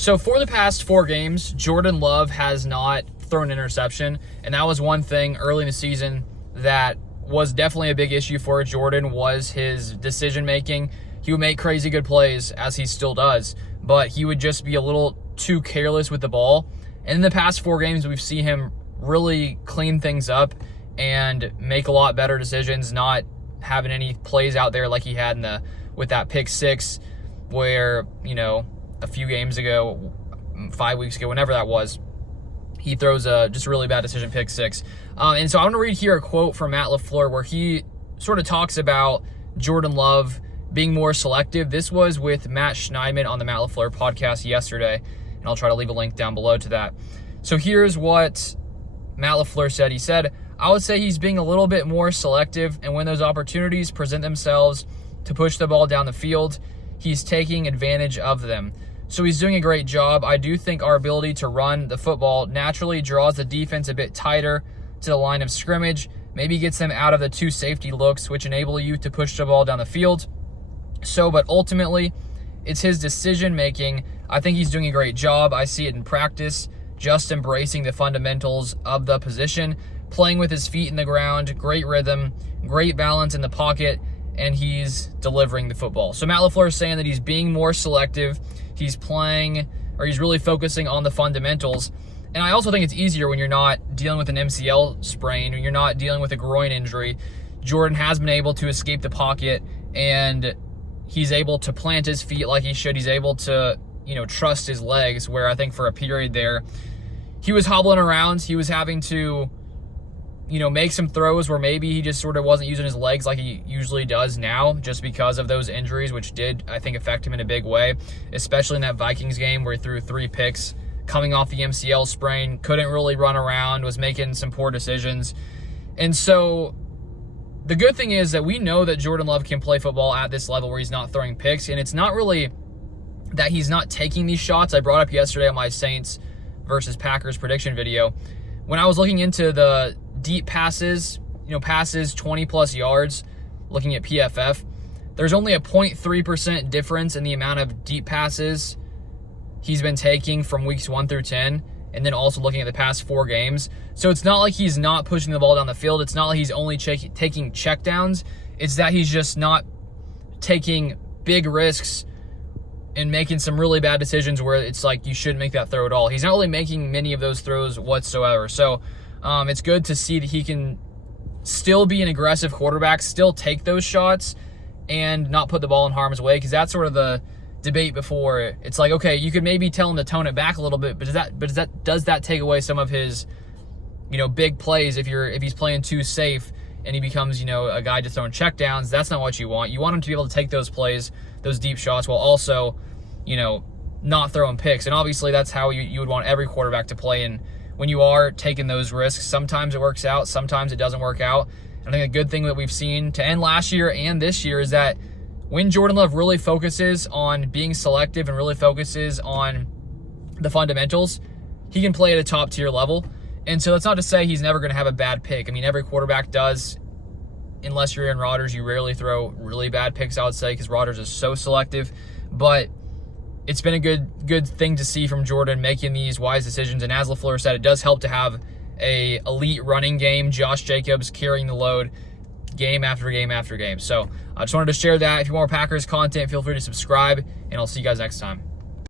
So for the past 4 games, Jordan Love has not thrown an interception, and that was one thing early in the season that was definitely a big issue for Jordan, was his decision making. He would make crazy good plays, as he still does, but he would just be a little too careless with the ball. And in the past 4 games, we've seen him really clean things up and make a lot better decisions, not having any plays out there like he had with that pick 6, where, a few games ago, 5 weeks ago, whenever that was, he throws just a really bad decision, pick 6. And so I'm going to read here a quote from Matt Lafleur where he sort of talks about Jordan Love being more selective. This was with Matt Schneidman on the Matt Lafleur podcast yesterday, and I'll try to leave a link down below to that. So here's what Matt Lafleur said. He said, "I would say he's being a little bit more selective, and when those opportunities present themselves to push the ball down the field, he's taking advantage of them. So he's doing a great job. I do think our ability to run the football naturally draws the defense a bit tighter to the line of scrimmage, maybe gets them out of the 2 safety looks, which enable you to push the ball down the field. But ultimately, it's his decision making. I think he's doing a great job. I see it in practice, just embracing the fundamentals of the position, playing with his feet in the ground, great rhythm, great balance in the pocket, and he's delivering the football." So Matt Lafleur is saying that he's being more selective. He's really focusing on the fundamentals. And I also think it's easier when you're not dealing with an MCL sprain, when you're not dealing with a groin injury. Jordan has been able to escape the pocket, and he's able to plant his feet like he should. He's able to, trust his legs, where I think for a period there, he was hobbling around. He was having to, make some throws where maybe he just sort of wasn't using his legs like he usually does now, just because of those injuries, which did, I think, affect him in a big way, especially in that Vikings game where he threw 3 picks coming off the MCL sprain, couldn't really run around, was making some poor decisions. And so the good thing is that we know that Jordan Love can play football at this level where he's not throwing picks, and it's not really that he's not taking these shots. I brought up yesterday on my Saints versus Packers prediction video, when I was looking into the deep passes, passes 20 plus yards, looking at PFF, there's only a 0.3% difference in the amount of deep passes he's been taking from weeks 1 through 10, and then also looking at the past 4 games. So it's not like he's not pushing the ball down the field. It's not like he's only taking checkdowns. It's that he's just not taking big risks and making some really bad decisions where it's like you shouldn't make that throw at all. He's not really making many of those throws whatsoever. So it's good to see that he can still be an aggressive quarterback, still take those shots, and not put the ball in harm's way, because that's sort of the debate before. It's like, okay, you could maybe tell him to tone it back a little bit, but does that take away some of his, big plays if he's playing too safe and he becomes, a guy just throwing checkdowns? That's not what you want. You want him to be able to take those plays, those deep shots, while also, not throwing picks. And obviously that's how you would want every quarterback to play. And when you are taking those risks, sometimes it works out, sometimes it doesn't work out. And I think a good thing that we've seen to end last year and this year is that when Jordan Love really focuses on being selective and really focuses on the fundamentals, he can play at a top tier level. And so that's not to say he's never going to have a bad pick. I mean, every quarterback does, unless you're Aaron Rodgers. You rarely throw really bad picks, I would say, because Rodgers is so selective. But it's been a good thing to see from Jordan making these wise decisions. And as LaFleur said, it does help to have a elite running game, Josh Jacobs carrying the load game after game after game. So I just wanted to share that. If you want more Packers content, feel free to subscribe, and I'll see you guys next time.